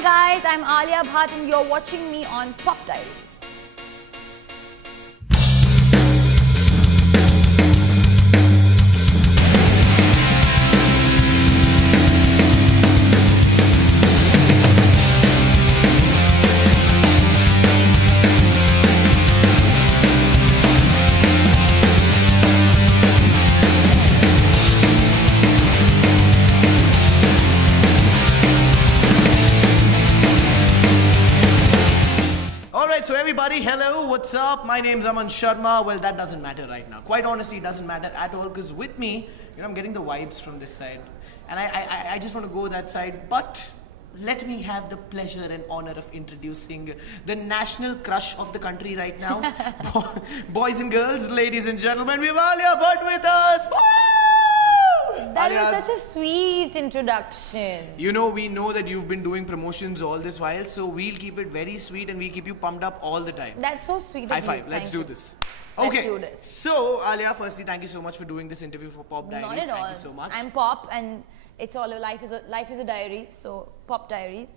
Hi guys, I'm Alia Bhatt and you're watching me on Pop Diaries. So everybody, hello, what's up? My name's Aman Sharma. Well, that doesn't matter right now. Quite honestly, it doesn't matter at all because with me, I'm getting the vibes from this side. And I just want to go that side. But let me have the pleasure and honor of introducing the national crush of the country right now. Boys and girls, ladies and gentlemen, we have Alia Bhatt with us. Woo! That Alia, was such a sweet introduction. we know that you've been doing promotions all this while, so we'll keep it very sweet and we'll keep you pumped up all the time. That's so sweet. High five. Let's do this. Let's Okay. do this. So, Alia, firstly, thank you so much for doing this interview for Pop Diaries. Not at all. Thank you so much. I'm Pop and it's all life is a diary. So Pop Diaries.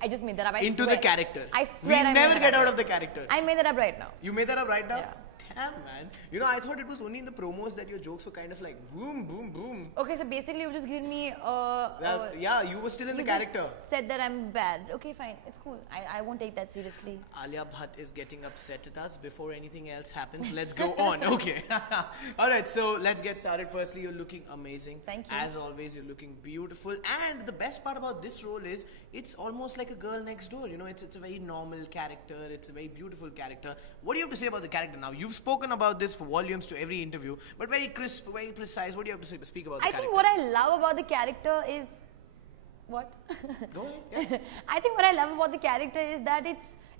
I just made that up. I Into swear. the character. I swear. We never get out of the character. I made that up right now. You made that up right now? Yeah. Damn, man. I thought it was only in the promos that your jokes were kind of like boom, boom, boom. Okay, so basically you just give me yeah, you were still in the character. Said that I'm bad. Okay, fine. It's cool. I won't take that seriously. Alia Bhatt is getting upset at us. Before anything else happens, let's go on. Okay. Alright, so let's get started. Firstly, you're looking amazing. Thank you. As always, you're looking beautiful. And the best part about this role is it's almost like a girl next door. It's a very normal character. It's a very beautiful character. What do you have to say about the character now? You've spoken about this for volumes to every interview, but very crisp, very precise. What do you have to speak about the character? I think what I love about the character is... What? Go ahead. Yeah. I think what I love about the character is that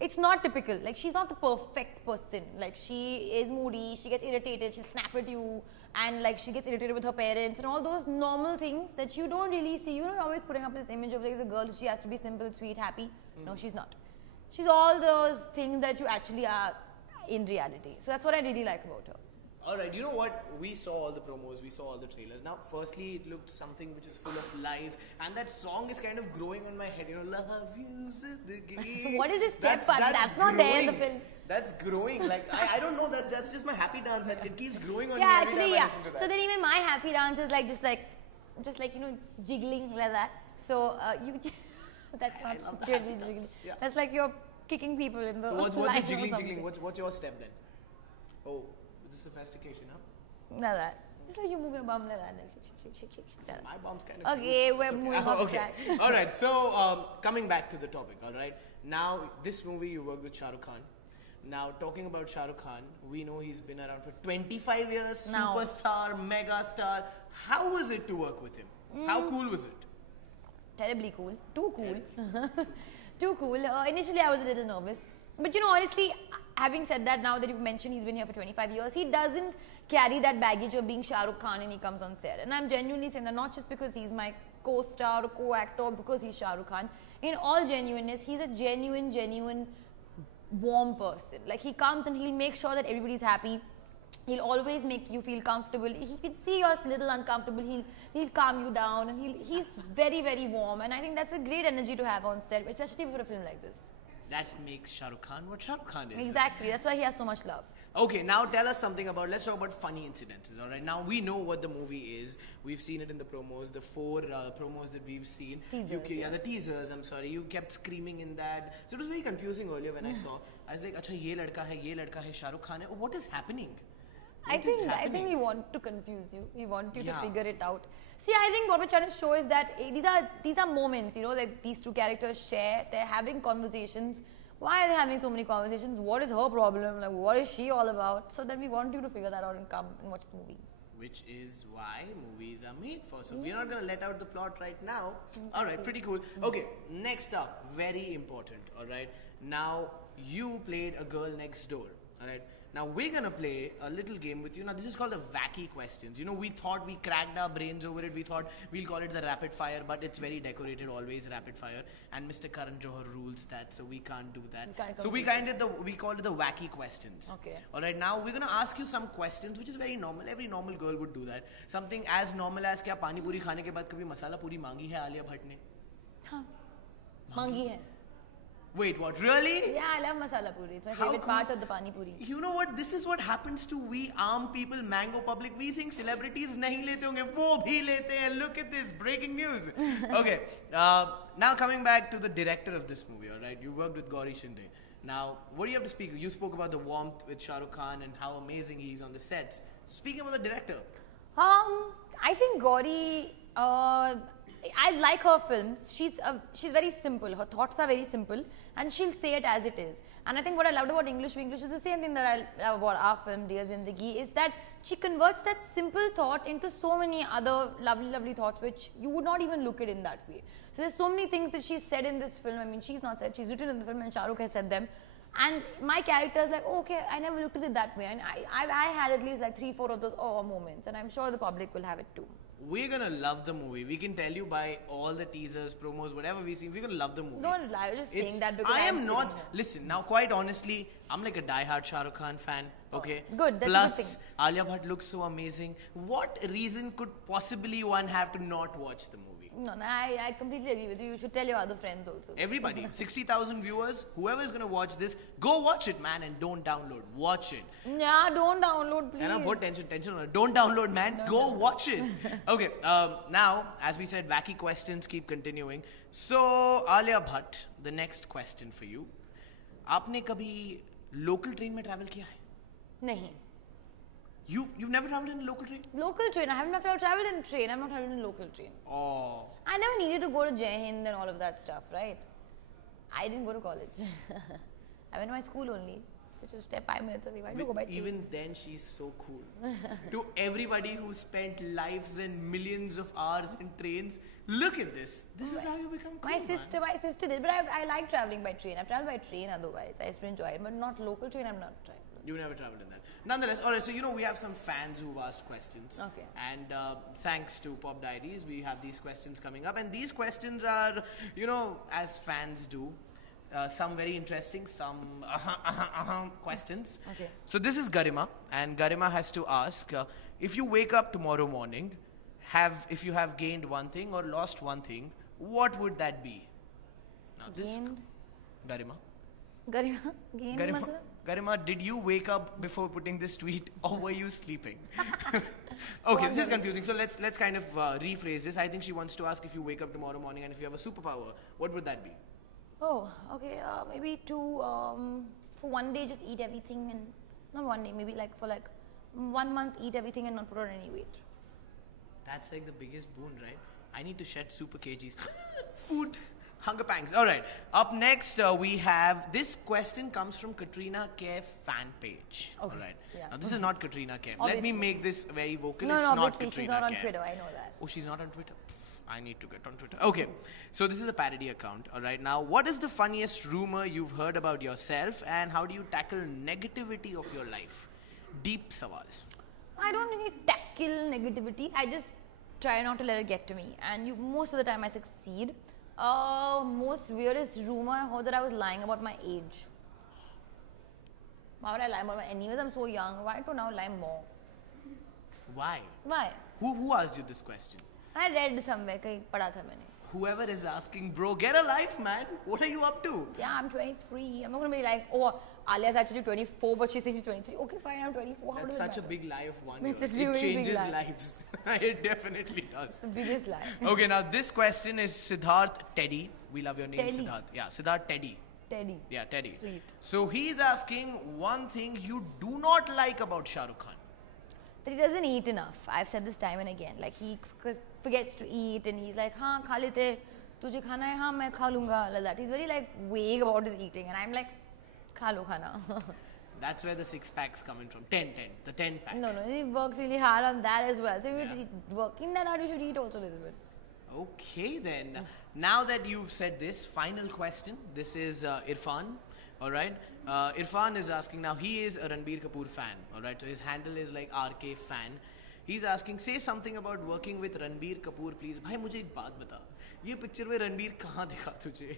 it's not typical. Like, she's not the perfect person. Like, she is moody, she gets irritated, she'll snap at you, and like she gets irritated with her parents and all those normal things that you don't really see. You're always putting up this image of like the girl, she has to be simple, sweet, happy. No, she's not. She's all those things that you actually are in reality. So that's what I really like about her. Alright, you know what? We saw all the promos, we saw all the trailers. Now, firstly, it looked something which is full of life, and that song is kind of growing on my head. Love you, Zindagi. What is this step part? That's not there in the film. That's growing. Like, I don't know, that's just my happy dance, and it keeps growing on me Yeah, every actually, time I yeah. listen to that. So then even my happy dance is like, just like jiggling like that. So, that's not really jiggling. Yeah. That's like you're kicking people in the So what's line the or something. jiggling? What's your step then? Oh, this is sophistication, huh? Like that. Just like you move your bum like that. Shake. So my bum's kind of Okay, loose, but we're it's moving off Okay. track. Alright, so coming back to the topic, alright. Now, this movie you worked with Shah Rukh Khan. Now, talking about Shah Rukh Khan, we know he's been around for 25 years, Now. superstar, mega star. How was it to work with him? How cool was it? Terribly cool. Too cool. Too cool. Initially, I was a little nervous. But honestly, having said that, now that you've mentioned he's been here for 25 years, he doesn't carry that baggage of being Shah Rukh Khan and he comes on set. And I'm genuinely saying that not just because he's my co-star or co-actor, because he's Shah Rukh Khan. In all genuineness, he's a genuine, warm person. Like, he comes and he'll make sure that everybody's happy. He'll always make you feel comfortable. He can see you're a little uncomfortable. He'll calm you down, and he's very, very warm. And I think that's a great energy to have on set, especially for a film like this. That makes Shah Rukh Khan what Shah Rukh Khan is. Exactly. That's why he has so much love. Okay, now tell us something about, let's talk about funny incidences, alright? Now, we know what the movie is. We've seen it in the promos, the 4 promos that we've seen. Teasers, the teasers, I'm sorry. You kept screaming in that. So it was very confusing earlier when I saw. I was like, acha, ye ladka hai, Shah Rukh Khan hai. What is happening? I think we want to confuse you. We want you to Yeah. figure it out. See, I think what we're trying to show is that these are moments, that these two characters share. They're having conversations. Why are they having so many conversations? What is her problem? Like, what is she all about? So then we want you to figure that out and come and watch the movie. Which is why movies are made for. So we're not going to let out the plot right now. Alright, pretty cool. Okay, next up, very important, alright. Now, you played a girl next door, alright. Now, we're going to play a little game with you. Now, this is called the Wacky Questions. We thought we cracked our brains over it. We thought we'll call it the Rapid Fire, but it's very decorated, always Rapid Fire. And Mr. Karan Johar rules that, so we can't do that. So we called it the Wacky Questions. Okay. Alright, now we're going to ask you some questions, which is very normal. Every normal girl would do that. Something as normal as, kya pani puri khane ke baad kabhi masala puri mangi hai Alia Bhatt ne? Huh. Mangi hai. Wait, what? Really? Yeah, I love masala puri. It's my How favorite cool. part of the pani puri. You know what? This is what happens to we arm people, mango public. We think celebrities nahi lete honge, wo bhi lete hain. Look at this, breaking news. Okay, now coming back to the director of this movie, alright? You worked with Gauri Shinde. Now, what do you have to speak? You spoke about the warmth with Shah Rukh Khan and how amazing he is on the sets. Speaking about the director. I think Gauri, I like her films. She's very simple. Her thoughts are very simple, and she'll say it as it is. And I think what I loved about English is the same thing that I love about our film, Dear Zindagi, is that she converts that simple thought into so many other lovely, lovely thoughts which you would not even look at in that way. So there's so many things that she's said in this film. I mean, she's not said, she's written in the film, and Shah Rukh has said them. And my character is like, oh, okay, I never looked at it that way. And I had at least like 3-4 of those moments, and I'm sure the public will have it too. We're gonna love the movie. We can tell you by all the teasers, promos, whatever we see, we're gonna love the movie. Don't lie, you're just saying that because I am I'm not. Listen, now quite honestly, I'm like a die-hard Shah Rukh Khan fan. Okay. Oh, good. That's Plus, a good thing. Alia Bhatt looks so amazing. What reason could possibly one have to not watch the movie? No, I completely agree with you. You should tell your other friends also. Everybody, 60,000 viewers, whoever's gonna watch this, go watch it, man, and don't download. Watch it. Yeah, don't download, please. And I'm tension on it. Don't download, man. Go watch it. Okay, now, as we said, wacky questions keep continuing. So, Alia Bhatt, the next question for you. आपने कभी local train में travel किया है? नहीं. You've never traveled in a local train? Local train. I haven't traveled in train. I've not traveled in local train. Oh. I never needed to go to Jai Hind and all of that stuff, right? I didn't go to college. I went to my school only, which was 5 minutes away. Why do you go by train? Even then, she's so cool. To everybody who spent lives and millions of hours in trains, look at this. This is how you become cool. My sister did, but I like traveling by train. I've traveled by train otherwise. I used to enjoy it, but not local train. I'm not trying. You never traveled in that. Nonetheless, alright, so we have some fans who've asked questions. Okay. And thanks to Pop Diaries, we have these questions coming up. And these questions are, as fans do, some very interesting, some questions. Okay. So this is Garima, and Garima has to ask, if you wake up tomorrow morning, if you have gained one thing or lost one thing, what would that be? Now Gained? Garima. Gained? Garima, did you wake up before putting this tweet, or were you sleeping? Okay, this is confusing. So let's kind of rephrase this. I think she wants to ask, if you wake up tomorrow morning and if you have a superpower, what would that be? Oh, okay. Maybe for one day, just eat everything, and not one day. Maybe for 1 month, eat everything and not put on any weight. That's like the biggest boon, right? I need to shed super kgs. Food. Hunger pangs. All right. Up next, we have, this question comes from Katrina Kaif fan page. Okay. All right. Yeah. Now, this is not Katrina Kaif. Obviously. Let me make this very vocal. No, it's not obviously, Katrina she's not on Kaif. Twitter. I know that. Oh, she's not on Twitter. I need to get on Twitter. Okay. So this is a parody account. All right. Now, what is the funniest rumor you've heard about yourself, and how do you tackle negativity of your life? Deep sawal. I don't really tackle negativity. I just try not to let it get to me. And most of the time I succeed. Most weirdest rumor I heard that I was lying about my age. Why would I lie about my age? Anyways, I'm so young. Why to now lie more? Why? Why? Who asked you this question? I read somewhere, kahin padha tha maine. Whoever is asking, bro, get a life, man. What are you up to? Yeah, I'm 23. I'm not gonna be like, oh, Alia's actually 24, but she's saying she's 23. Okay, fine, I'm 24. How That's does such it a big lie of one It's year. a really It big changes lie. lives. It definitely does. the biggest lie. Okay, now this question is Siddharth Teddy. We love your name, Teddy. Siddharth. Yeah, Siddharth Teddy. Teddy. Yeah, Teddy. Sweet. So he's asking one thing you do not like about Shah Rukh Khan. That he doesn't eat enough. I've said this time and again. Like, he forgets to eat, and he's like, haan, kha lete. Tujhe khana hai? Haan, main kha lunga. Like that. He's very vague about his eating, and I'm like, kha lo khana. That's where the 6-packs come in from. 10, the 10 pack. No, he works really hard on that as well. So if Yeah. you work in that hard, you should eat also a little bit. Okay then. Now that you've said this, final question. This is Irfan. Alright. Irfan is asking, now he is a Ranbir Kapoor fan. Alright. So his handle is like RK fan. He's asking, say something about working with Ranbir Kapoor, please. Bhai, mujhe ek baat bata. ये picture में रणबीर कहाँ दिखा तुझे?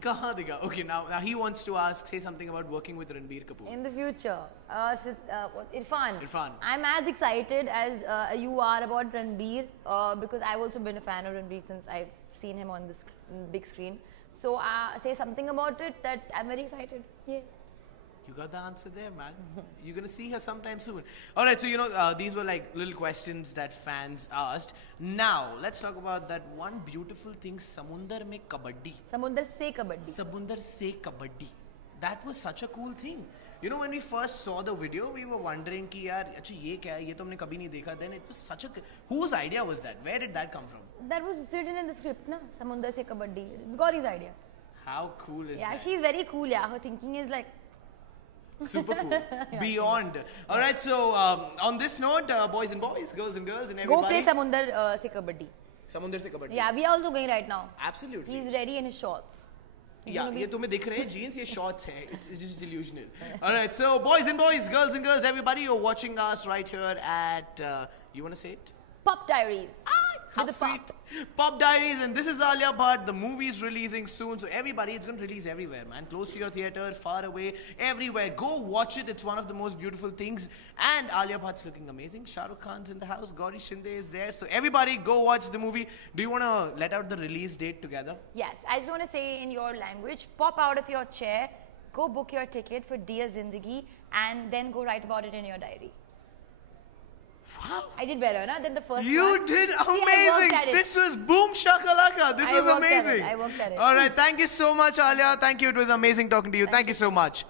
कहाँ दिखा? Okay, now he wants to ask, say something about working with Ranbir Kapoor. In the future, Irfan. Irfan. I'm as excited as you are about Ranbir because I've also been a fan of Ranbir since I've seen him on the big screen. So say something about it that I'm very excited. Yeah. You got the answer there, man. You're gonna see her sometime soon. All right, so you know these were like little questions that fans asked. Now let's talk about that one beautiful thing, Samundar mein kabaddi. Samundar se kabaddi. Samundar se kabaddi. That was such a cool thing. You know, when we first saw the video, we were wondering कि यार अच्छा ये क्या है? ये तो हमने कभी नहीं देखा. Then it was such a whose idea was that? Where did that come from? That was written in the script, na? Samundar se kabaddi. It's Gauri's idea. How cool is that? Yeah, she's very cool. Yeah, her thinking is like super cool. Beyond. All right, so on this note, boys and girls and everybody. Go play Samundar se kabaddi. Samundar se kabaddi. Yeah, we are also going right now. Absolutely. He's ready in his shorts. Yeah, ये तुम्हें दिख रहे हैं jeans, ये shorts हैं. It's just delusional. All right, so boys and girls and everybody, you're watching us right here at. You wanna say it? Pop Diaries. How sweet. Pop Diaries, and this is Alia Bhatt. The movie is releasing soon, so everybody, it's going to release everywhere, man. Close to your theater, far away, everywhere. Go watch it. It's one of the most beautiful things. And Alia Bhatt's looking amazing. Shah Rukh Khan's in the house. Gauri Shinde is there. So everybody, go watch the movie. Do you want to let out the release date together? Yes, I just want to say in your language, pop out of your chair, go book your ticket for Dear Zindagi, and then go write about it in your diary. Wow. I did better, na, than the first one. You did amazing. This was boom shakalaka. This was amazing. I worked at it. All right. Thank you so much, Alia. Thank you. It was amazing talking to you. Thank you so much.